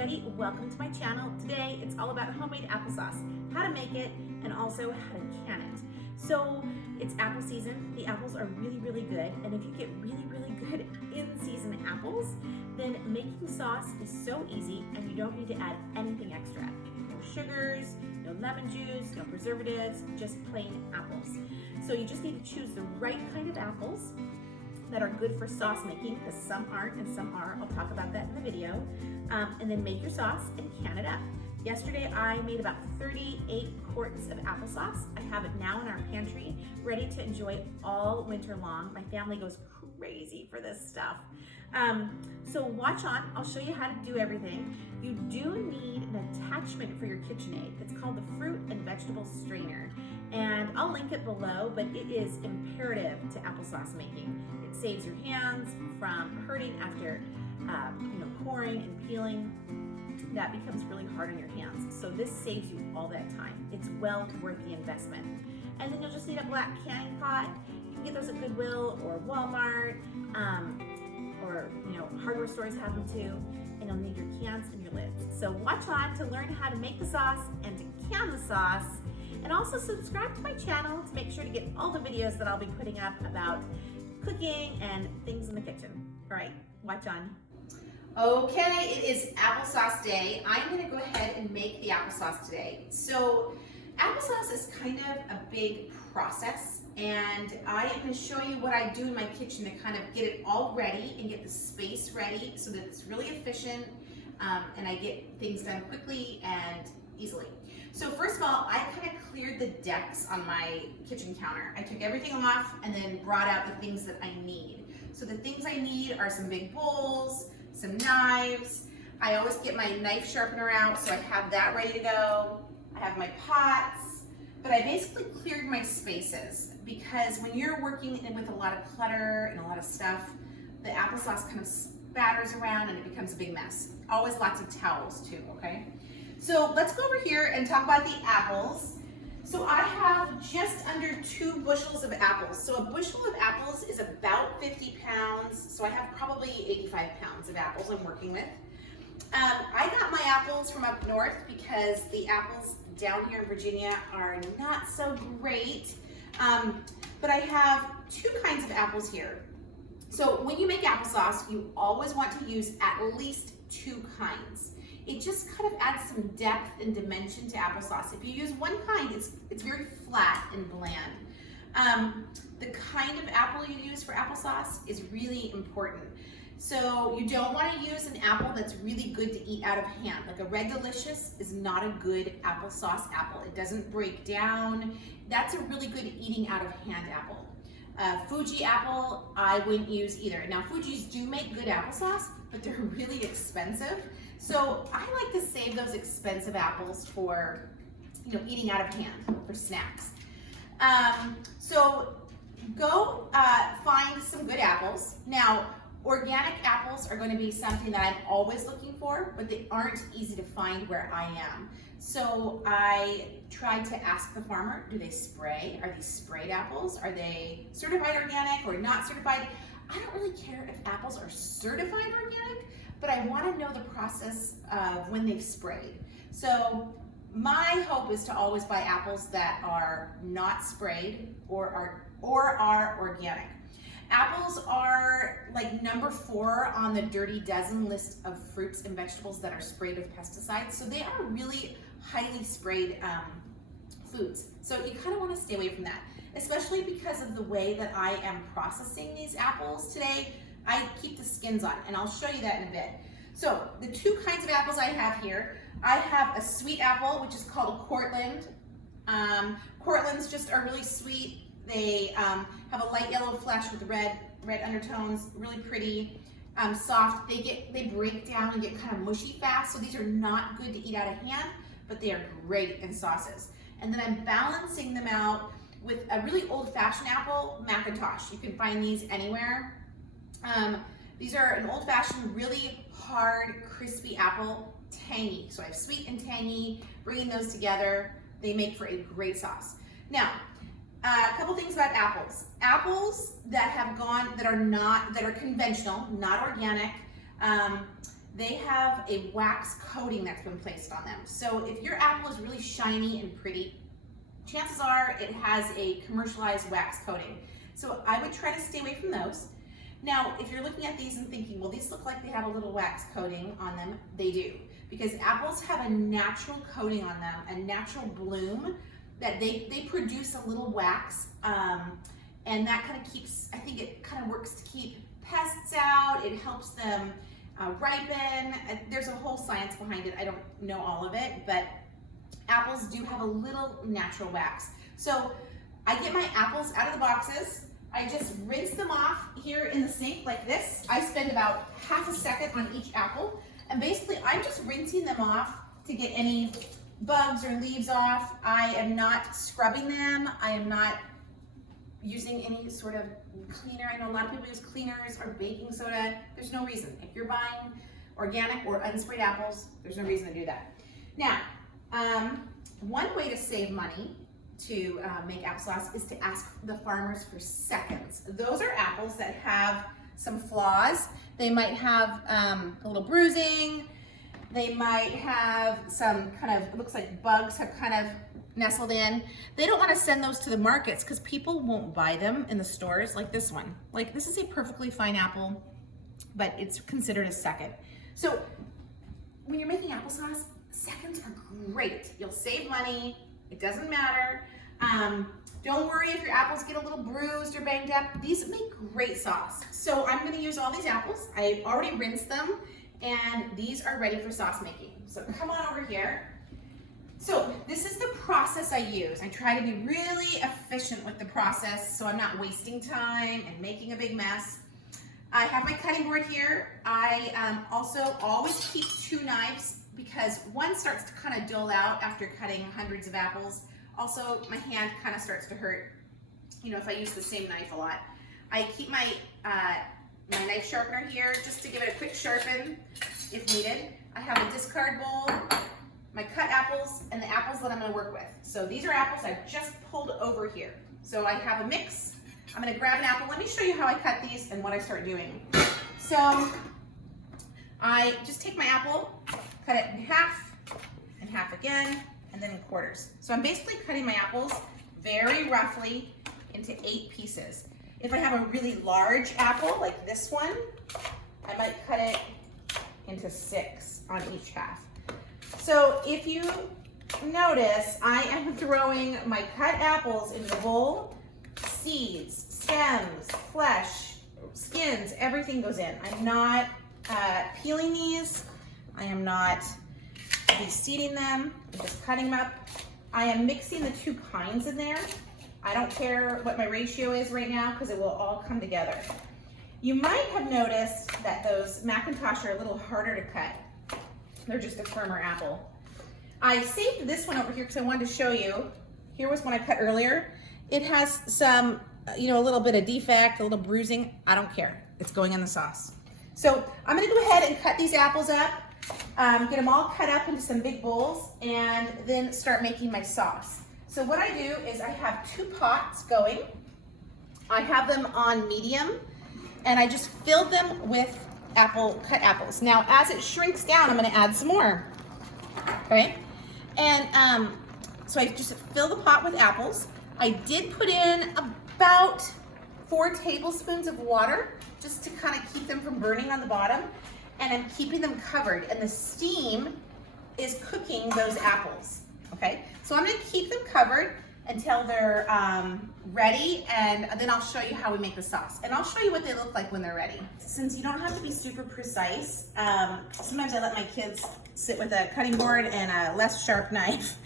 everybody, welcome to my channel. Today it's all about homemade applesauce, how to make it, and also how to can it. So it's apple season, the apples are really good, and if you get really good in-season apples, then making sauce is so easy and you don't need to add anything extra. No sugars, no lemon juice, no preservatives, just plain apples. So you just need to choose the right kind of apples that are good for sauce making, because some aren't and some are. I'll talk about that in the video. And then make your sauce and can it up. Yesterday I made about 38 quarts of applesauce. I have it now in our pantry, ready to enjoy all winter long. My family goes crazy for this stuff. So watch on, I'll show you how to do everything. You do need an attachment for your KitchenAid. It's called the Fruit and Vegetable Strainer. And I'll link it below, but it is imperative to applesauce making. It saves your hands from hurting after pouring and peeling. That becomes really hard on your hands. So this saves you all that time. It's well worth the investment. And then you'll just need a black canning pot. You can get those at Goodwill or Walmart, or hardware stores have them too. And you'll need your cans and your lids. So watch on to learn how to make the sauce and to can the sauce. And also subscribe to my channel to make sure to get all the videos that I'll be putting up about cooking and things in the kitchen. All right, watch on. Okay, it is applesauce day. I'm gonna go ahead and make the applesauce today. So applesauce is kind of a big process, and I am gonna show you what I do in my kitchen to kind of get it all ready and get the space ready so that it's really efficient, and I get things done quickly and easily. So first of all, I kind of cleared the decks on my kitchen counter. I took everything off and then brought out the things that I need. So the things I need are some big bowls, some knives. I always get my knife sharpener out, so I have that ready to go. I have my pots, but I basically cleared my spaces because when you're working with a lot of clutter and a lot of stuff, the applesauce kind of spatters around and it becomes a big mess. Always lots of towels too, okay? So let's go over here and talk about the apples. So I have just under 2 bushels of apples. So a bushel of apples is about 50 pounds. So I have probably 85 pounds of apples I'm working with. I got my apples from up north because the apples down here in Virginia are not so great. But I have 2 kinds of apples here. So when you make applesauce, you always want to use at least 2 kinds. It just kind of adds some depth and dimension to applesauce. If you use one kind, it's very flat and bland. The kind of apple you use for applesauce is really important. So you don't want to use an apple that's really good to eat out of hand. Like a Red Delicious is not a good applesauce apple. It doesn't break down. That's a really good eating out of hand apple. Fuji apple, I wouldn't use either. Now Fuji's do make good applesauce, but they're really expensive. So I like to save those expensive apples for, eating out of hand for snacks. So go find some good apples. Now, organic apples are going to be something that I'm always looking for, but they aren't easy to find where I am. So I tried to ask the farmer, do they spray? Are these sprayed apples? Are they certified organic or not certified? I don't really care if apples are certified organic, but I want to know the process of when they've sprayed. So my hope is to always buy apples that are not sprayed or are organic. Apples are like number 4 on the Dirty Dozen list of fruits and vegetables that are sprayed with pesticides. So they are really highly sprayed foods. So you kind of want to stay away from that, especially because of the way that I am processing these apples today. I keep the skins on, and I'll show you that in a bit. So the 2 kinds of apples I have here, I have a sweet apple, which is called Cortland. Cortlands just are really sweet. They have a light yellow flesh with red undertones, really pretty, soft. They break down and get kind of mushy fast, so these are not good to eat out of hand, but they are great in sauces. And then I'm balancing them out with a really old-fashioned apple, Macintosh. You can find these anywhere. These are an old-fashioned, really hard, crispy apple, tangy. So I have sweet and tangy, bringing those together, they make for a great sauce. Now, a couple things about apples. Apples that are conventional, not organic, they have a wax coating that's been placed on them. So if your apple is really shiny and pretty, chances are it has a commercialized wax coating. So I would try to stay away from those. Now, if you're looking at these and thinking, well, these look like they have a little wax coating on them, they do. Because apples have a natural coating on them, a natural bloom, that they produce a little wax, and that kind of keeps, I think it kind of works to keep pests out, it helps them ripen. There's a whole science behind it, I don't know all of it, but apples do have a little natural wax. So I get my apples out of the boxes, I just rinse them off here in the sink like this. I spend about half a second on each apple, and basically I'm just rinsing them off to get any bugs or leaves off. I am not scrubbing them. I am not using any sort of cleaner. I know a lot of people use cleaners or baking soda. There's no reason. If you're buying organic or unsprayed apples, there's no reason to do that. Now, one way to save money to make applesauce is to ask the farmers for seconds. Those are apples that have some flaws. They might have a little bruising. They might have some kind of, it looks like bugs have kind of nestled in. They don't want to send those to the markets because people won't buy them in the stores like this one. Like this is a perfectly fine apple, but it's considered a second. So when you're making applesauce, seconds are great. You'll save money. It doesn't matter. Don't worry if your apples get a little bruised or banged up. These make great sauce. So I'm going to use all these apples. I already rinsed them, and these are ready for sauce making. So come on over here. So this is the process I use. I try to be really efficient with the process so I'm not wasting time and making a big mess. I have my cutting board here. I also always keep 2 knives because one starts to kind of dull out after cutting hundreds of apples. Also, my hand kind of starts to hurt, you know, if I use the same knife a lot. I keep my my knife sharpener here just to give it a quick sharpen if needed. I have a discard bowl, my cut apples, and the apples that I'm going to work with. So these are apples I've just pulled over here. So I have a mix. I'm going to grab an apple. Let me show you how I cut these and what I start doing. So I just take my apple, cut it in half again, and then in quarters. So I'm basically cutting my apples very roughly into 8 pieces. If I have a really large apple like this one, I might cut it into 6 on each half. So if you notice, I am throwing my cut apples into the bowl. Seeds, stems, flesh, skins, everything goes in. I'm not peeling these. I am not de-seeding them. I'm just cutting them up. I am mixing the 2 kinds in there. I don't care what my ratio is right now because it will all come together. You might have noticed that those Macintosh are a little harder to cut. They're just a firmer apple. I saved this one over here because I wanted to show you. Here was one I cut earlier. It has some, you know, a little bit of defect, a little bruising. I don't care. It's going in the sauce. So I'm going to go ahead and cut these apples up, get them all cut up into some big bowls, and then start making my sauce. So what I do is I have 2 pots going. I have them on medium, and I just filled them with cut apples. Now, as it shrinks down, I'm going to add some more. Okay, and so I just fill the pot with apples. I did put in about 4 tablespoons of water just to kind of keep them from burning on the bottom, and I'm keeping them covered, and the steam is cooking those apples. Okay, so I'm going to keep them covered until they're ready, and then I'll show you how we make the sauce, and I'll show you what they look like when they're ready. Since you don't have to be super precise, sometimes I let my kids sit with a cutting board and a less sharp knife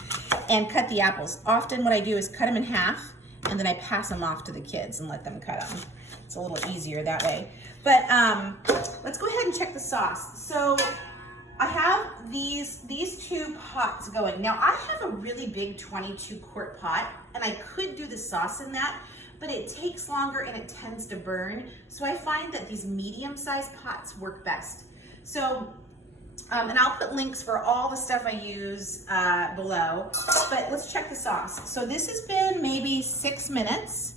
and cut the apples. Often what I do is cut them in half, and then I pass them off to the kids and let them cut them. It's a little easier that way. But let's go ahead and check the sauce. So I have these 2 pots going. Now I have a really big 22-quart pot, and I could do the sauce in that, but it takes longer and it tends to burn. So I find that these medium-sized pots work best. So, and I'll put links for all the stuff I use below, but let's check the sauce. So this has been maybe 6 minutes.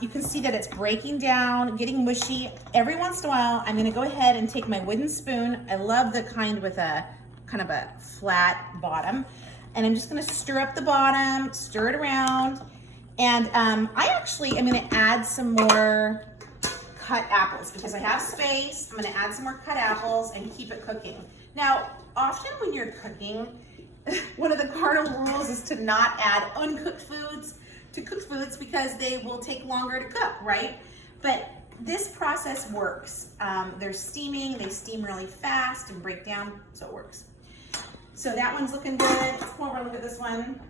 You can see that it's breaking down, getting mushy. Every once in a while, I'm gonna go ahead and take my wooden spoon. I love the kind with a kind of a flat bottom. And I'm just gonna stir up the bottom, stir it around. And I actually am gonna add some more cut apples because I have space. I'm gonna add some more cut apples and keep it cooking. Now, often when you're cooking, one of the cardinal rules is to not add uncooked foods to cooked foods because they will take longer to cook, right? But this process works. They're steaming, they steam really fast and break down, so it works. So that one's looking good. Let's come over and look at this one.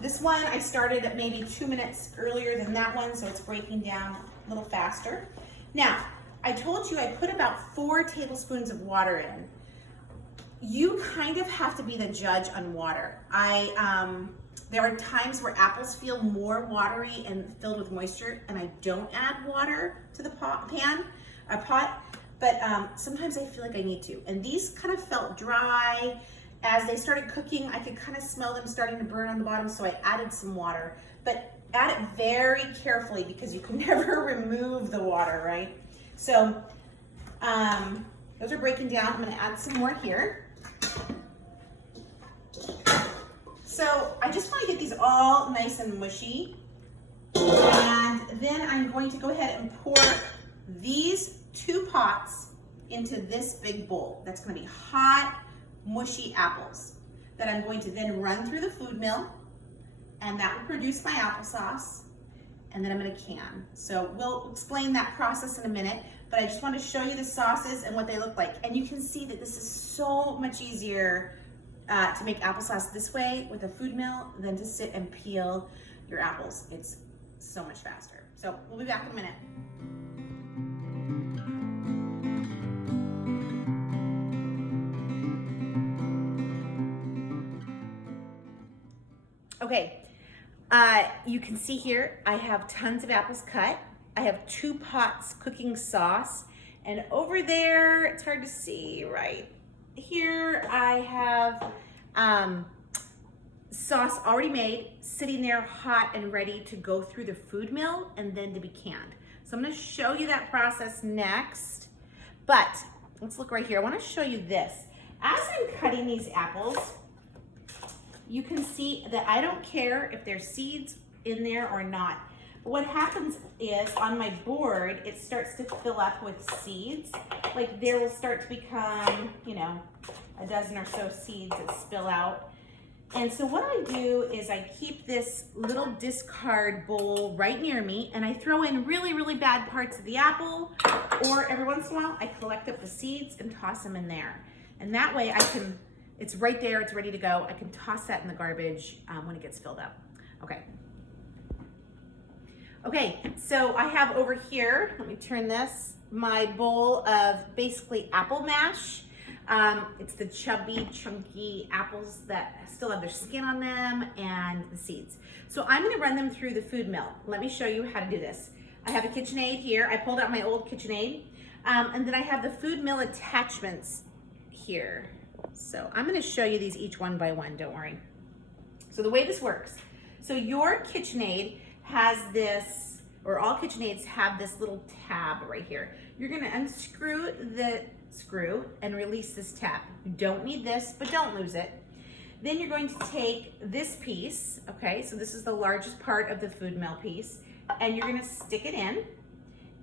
This one I started at maybe 2 minutes earlier than that one, so it's breaking down a little faster. Now, I told you I put about 4 tablespoons of water in. You kind of have to be the judge on water. There are times where apples feel more watery and filled with moisture, and I don't add water to the pot, but sometimes I feel like I need to. And these kind of felt dry. As they started cooking, I could kind of smell them starting to burn on the bottom, so I added some water. But add it very carefully because you can never remove the water, right? So those are breaking down. I'm gonna add some more here. So I just want to get these all nice and mushy. And then I'm going to go ahead and pour these 2 pots into this big bowl. That's going to be hot, mushy apples that I'm going to then run through the food mill, and that will produce my applesauce, and then I'm going to can. So we'll explain that process in a minute, but I just want to show you the sauces and what they look like. And you can see that this is so much easier to make applesauce this way with a food mill than to sit and peel your apples. It's so much faster. So we'll be back in a minute. Okay, you can see here I have tons of apples cut. I have 2 pots cooking sauce, and over there, it's hard to see right here, I have sauce already made, sitting there hot and ready to go through the food mill and then to be canned. So I'm gonna show you that process next, but let's look right here. I wanna show you this. As I'm cutting these apples, you can see that I don't care if there's seeds in there or not. But what happens is on my board, it starts to fill up with seeds. Like there will start to become, you know, a dozen or so seeds that spill out. And so what I do is I keep this little discard bowl right near me, and I throw in really, really bad parts of the apple, or every once in a while I collect up the seeds and toss them in there. And that way I can, it's right there, it's ready to go. I can toss that in the garbage when it gets filled up. Okay. Okay, so I have over here, let me turn this, my bowl of basically apple mash. It's the chubby, chunky apples that still have their skin on them and the seeds. So I'm gonna run them through the food mill. Let me show you how to do this. I have a KitchenAid here. I pulled out my old KitchenAid. And then I have the food mill attachments here. So I'm gonna show you these each one by one, don't worry. So the way this works, so your KitchenAid has this, or all KitchenAids have this little tab right here. You're gonna unscrew the screw and release this tab. You don't need this, but don't lose it. Then you're going to take this piece, okay, so this is the largest part of the food mill piece, and you're gonna stick it in,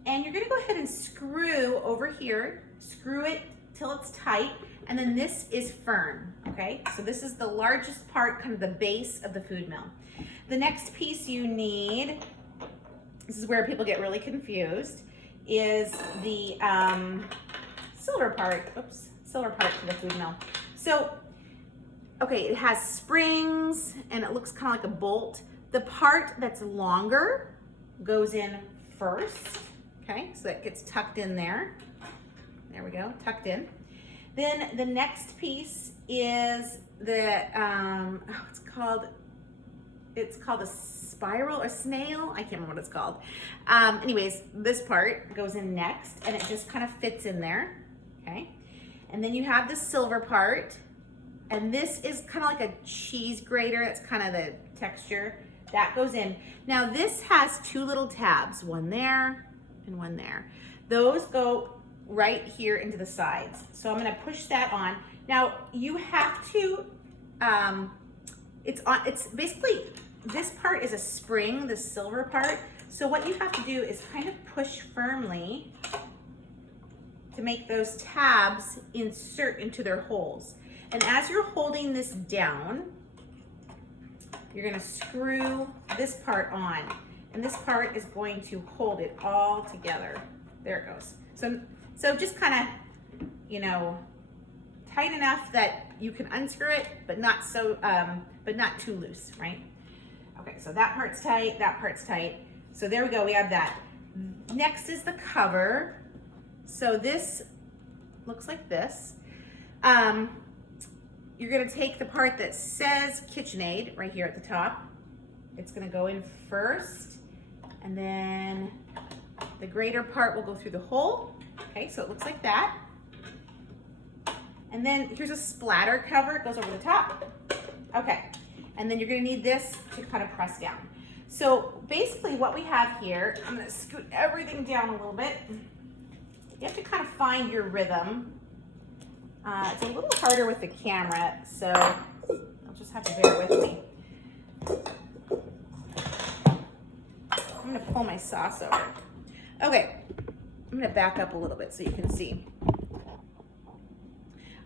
and you're gonna go ahead and screw over here, screw it till it's tight, and then this is firm, okay? So this is the largest part, kind of the base of the food mill. The next piece you need, this is where people get really confused, is the silver part to the food mill. So, okay, it has springs and it looks kind of like a bolt. The part that's longer goes in first, okay? So that gets tucked in there. There we go, tucked in. Then the next piece is the, it's called a spiral or snail. I can't remember what it's called. Anyways, this part goes in next and it just kind of fits in there, okay? And then you have the silver part, and this is kind of like a cheese grater. That's kind of the texture. That goes in. Now this has two little tabs, one there and one there. Those go right here into the sides. So I'm gonna push that on. Now you have to, it's basically, this part is a spring, the silver part. So what you have to do is kind of push firmly to make those tabs insert into their holes. And as you're holding this down, you're gonna screw this part on. And this part is going to hold it all together. There it goes. So just kind of, you know, tight enough that you can unscrew it, but not so, but not too loose, right? Okay, so that part's tight, that part's tight. So there we go, we have that. Next is the cover. So this looks like this. You're gonna take the part that says KitchenAid right here at the top. It's gonna go in first, and then the greater part will go through the hole. Okay, so it looks like that. And then here's a splatter cover, it goes over the top. Okay, and then you're gonna need this to kind of press down. So basically what we have here, I'm gonna scoot everything down a little bit. You have to kind of find your rhythm. It's a little harder with the camera, so you'll just have to bear with me. I'm gonna pull my sauce over. Okay, I'm gonna back up a little bit so you can see.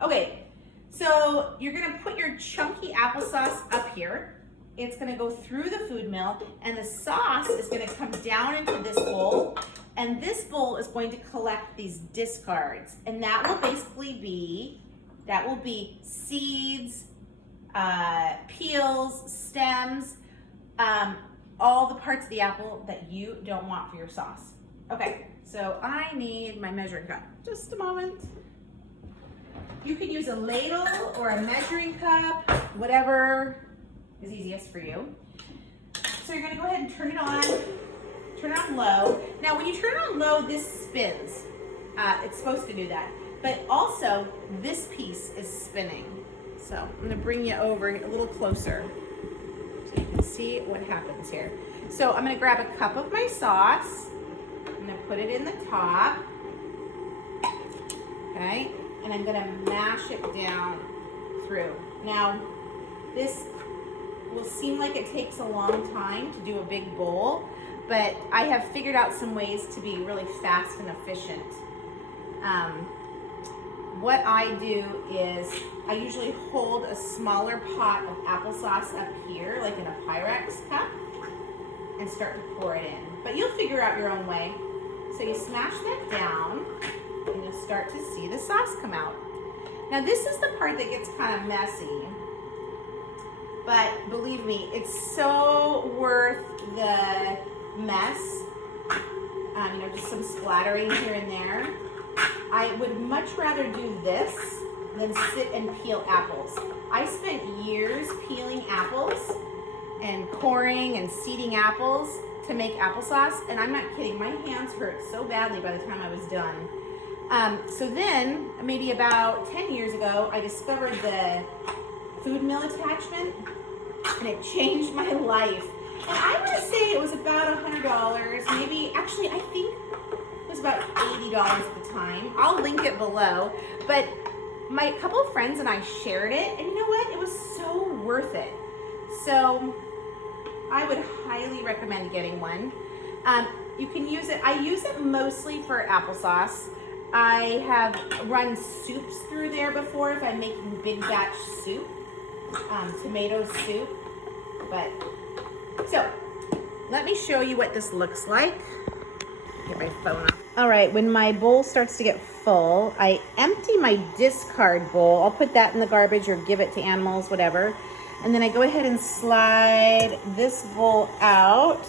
Okay, so you're gonna put your chunky applesauce up here. It's gonna go through the food mill, and the sauce is gonna come down into this bowl, and this bowl is going to collect these discards, and that will basically be, seeds, peels, stems, all the parts of the apple that you don't want for your sauce. Okay, so I need my measuring cup. Just a moment. You can use a ladle or a measuring cup, whatever is easiest for you. So you're gonna go ahead and turn it on low. Now when you turn it on low, this spins. It's supposed to do that. But also, this piece is spinning. So I'm gonna bring you over a little closer so you can see what happens here. So I'm gonna grab a cup of my sauce. I'm gonna put it in the top. Okay, and I'm gonna mash it down through. Now, this will seem like it takes a long time to do a big bowl, but I have figured out some ways to be really fast and efficient. What I do is I usually hold a smaller pot of applesauce up here, like in a Pyrex cup, and start to pour it in. But you'll figure out your own way. So you smash that down, and you'll start to see the sauce come out. Now this is the part that gets kind of messy, but believe me, it's so worth the mess. You know, just some splattering here and there. I would much rather do this than sit and peel apples. I spent years peeling apples and coring and seeding apples to make applesauce, and I'm not kidding, my hands hurt so badly by the time I was done. So then, maybe about 10 years ago, I discovered the food mill attachment, and it changed my life. And I want to say it was about $100, maybe, actually I think it was about $80 at the time. I'll link it below, but my couple of friends and I shared it, and you know what, it was so worth it. So I would highly recommend getting one. You can use it, I use it mostly for applesauce. I have run soups through there before if I'm making big batch soup, tomato soup. But so let me show you what this looks like. Get my phone off. All right, when my bowl starts to get full, I empty my discard bowl. I'll put that in the garbage or give it to animals, whatever. And then I go ahead and slide this bowl out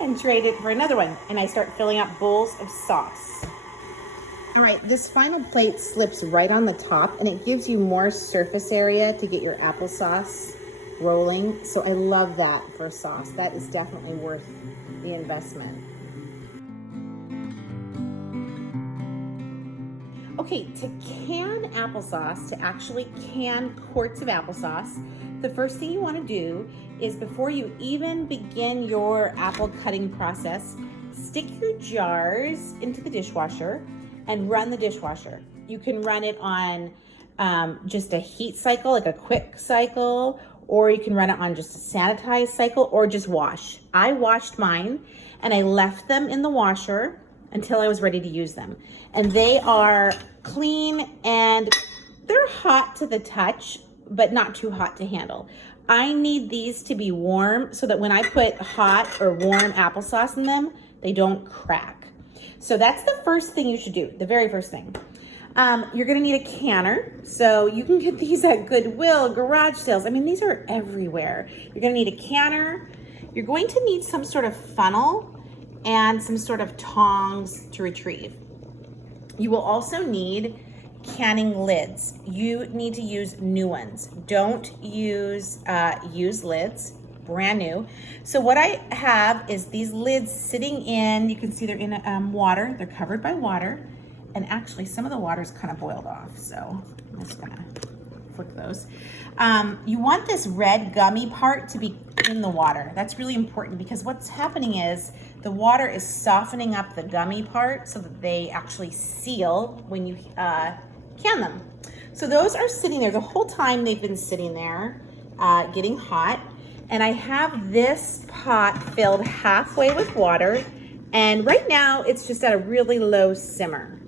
and trade it for another one. And I start filling up bowls of sauce. All right, this final plate slips right on the top, and it gives you more surface area to get your applesauce rolling. So I love that for sauce. That is definitely worth the investment. Okay, to can applesauce, to actually can quarts of applesauce, the first thing you want to do is, before you even begin your apple cutting process, stick your jars into the dishwasher and run the dishwasher. You can run it on just a heat cycle, like a quick cycle, or you can run it on just a sanitized cycle, or just wash. I washed mine and I left them in the washer until I was ready to use them. And they are clean and they're hot to the touch, but not too hot to handle. I need these to be warm so that when I put hot or warm applesauce in them, they don't crack. So that's the first thing you should do, the very first thing. You're gonna need a canner. So you can get these at Goodwill, garage sales. I mean, these are everywhere. You're gonna need a canner. You're going to need some sort of funnel and some sort of tongs to retrieve. You will also need canning lids. You need to use new ones. Don't use used lids, brand new. So what I have is these lids sitting in, you can see they're in water. They're covered by water. And actually some of the water's kind of boiled off. So I'm just gonna flick those. You want this red gummy part to be in the water. That's really important because what's happening is the water is softening up the gummy part so that they actually seal when you can them. So those are sitting there the whole time. They've been sitting there getting hot. And I have this pot filled halfway with water. And right now it's just at a really low simmer.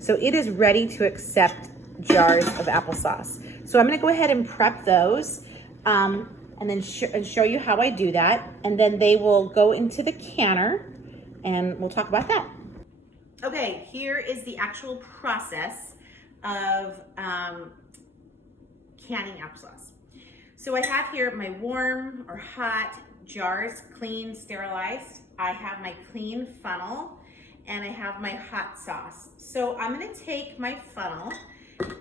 So it is ready to accept jars of applesauce. So I'm gonna go ahead and prep those and then show you how I do that. And then they will go into the canner and we'll talk about that. Okay, here is the actual process of canning applesauce. So I have here my warm or hot jars, clean, sterilized. I have my clean funnel and I have my hot sauce. So I'm gonna take my funnel,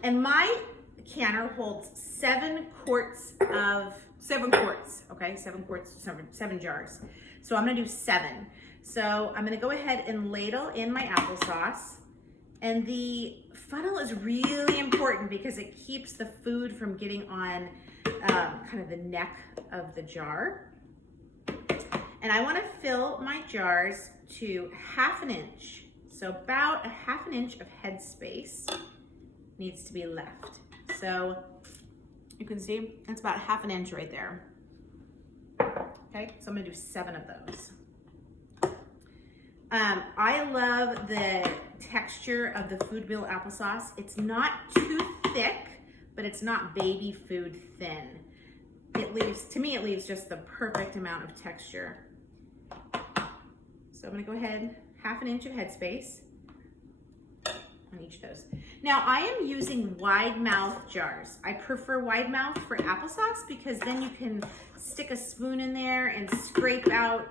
and my canner holds 7 quarts, okay? 7 quarts, 7 jars. So I'm gonna do 7. So I'm gonna go ahead and ladle in my applesauce. And the funnel is really important because it keeps the food from getting on kind of the neck of the jar. And I wanna fill my jars to 1/2 inch. So about 1/2 inch of head space needs to be left. So you can see that's about 1/2 inch right there. Okay, so I'm gonna do 7 of those. I love the texture of the Food Bill applesauce. It's not too thick, but it's not baby food thin. To me, it leaves just the perfect amount of texture. So I'm gonna go ahead, 1/2 inch of headspace on each of those. Now I am using wide mouth jars. I prefer wide mouth for applesauce because then you can stick a spoon in there and scrape out,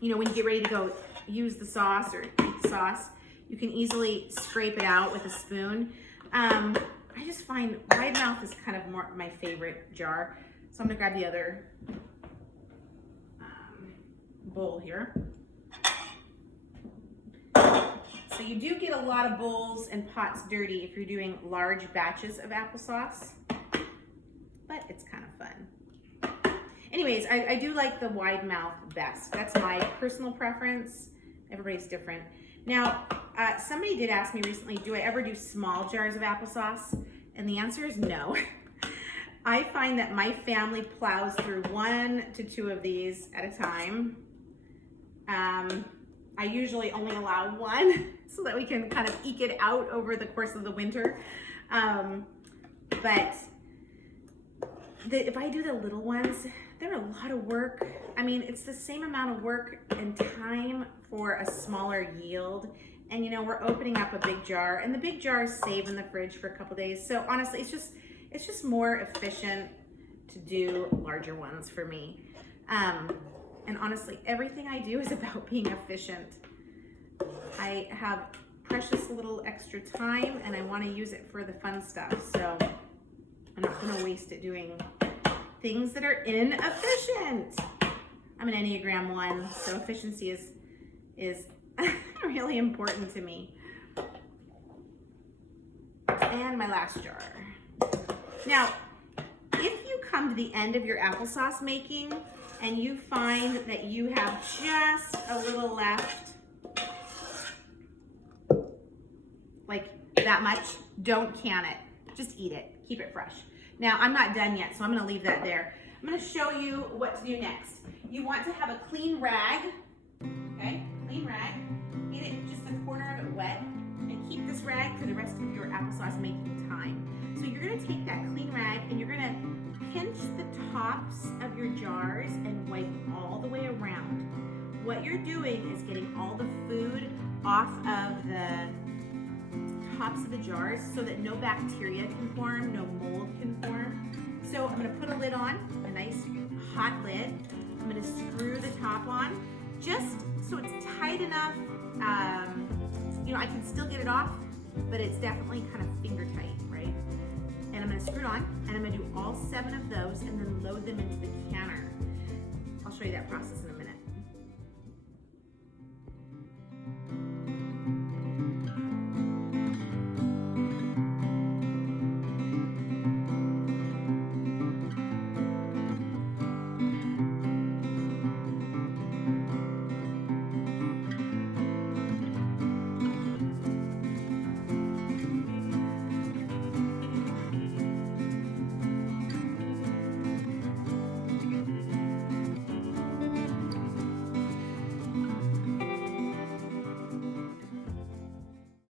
you know, when you get ready to go use the sauce or eat the sauce, you can easily scrape it out with a spoon. I just find wide mouth is kind of more my favorite jar. So I'm gonna grab the other bowl here. So you do get a lot of bowls and pots dirty if you're doing large batches of applesauce, but it's kind of fun. Anyways, I do like the wide mouth best. That's my personal preference. Everybody's different. Now, somebody did ask me recently, do I ever do small jars of applesauce? And the answer is no. I find that my family plows through 1 to 2 of these at a time. I usually only allow 1 so that we can kind of eke it out over the course of the winter. But if I do the little ones, they're a lot of work. I mean, it's the same amount of work and time for a smaller yield. And you know, we're opening up a big jar, and the big jars save in the fridge for a couple days. So honestly, it's just more efficient to do larger ones for me. And honestly, everything I do is about being efficient. I have precious little extra time and I want to use it for the fun stuff. So I'm not going to waste it doing things that are inefficient. I'm an Enneagram 1, so efficiency is really important to me. And my last jar. Now, if you come to the end of your applesauce making and you find that you have just a little left, like that much, don't can it. Just eat it. Keep it fresh. Now, I'm not done yet, so I'm gonna leave that there. I'm gonna show you what to do next. You want to have a clean rag, okay? Clean rag. Get it just a corner of it wet, and keep this rag for the rest of your applesauce making time. So you're gonna take that clean rag and you're gonna pinch the tops of your jars and wipe all the way around. What you're doing is getting all the food off of the tops of the jars so that no bacteria can form, no mold can form. So I'm gonna put a lid on, a nice hot lid. I'm gonna screw the top on just so it's tight enough. You know, I can still get it off, but it's definitely kind of finger tight, right? And I'm gonna screw it on, and I'm gonna do all 7 of those and then load them into the canner. I'll show you that process in a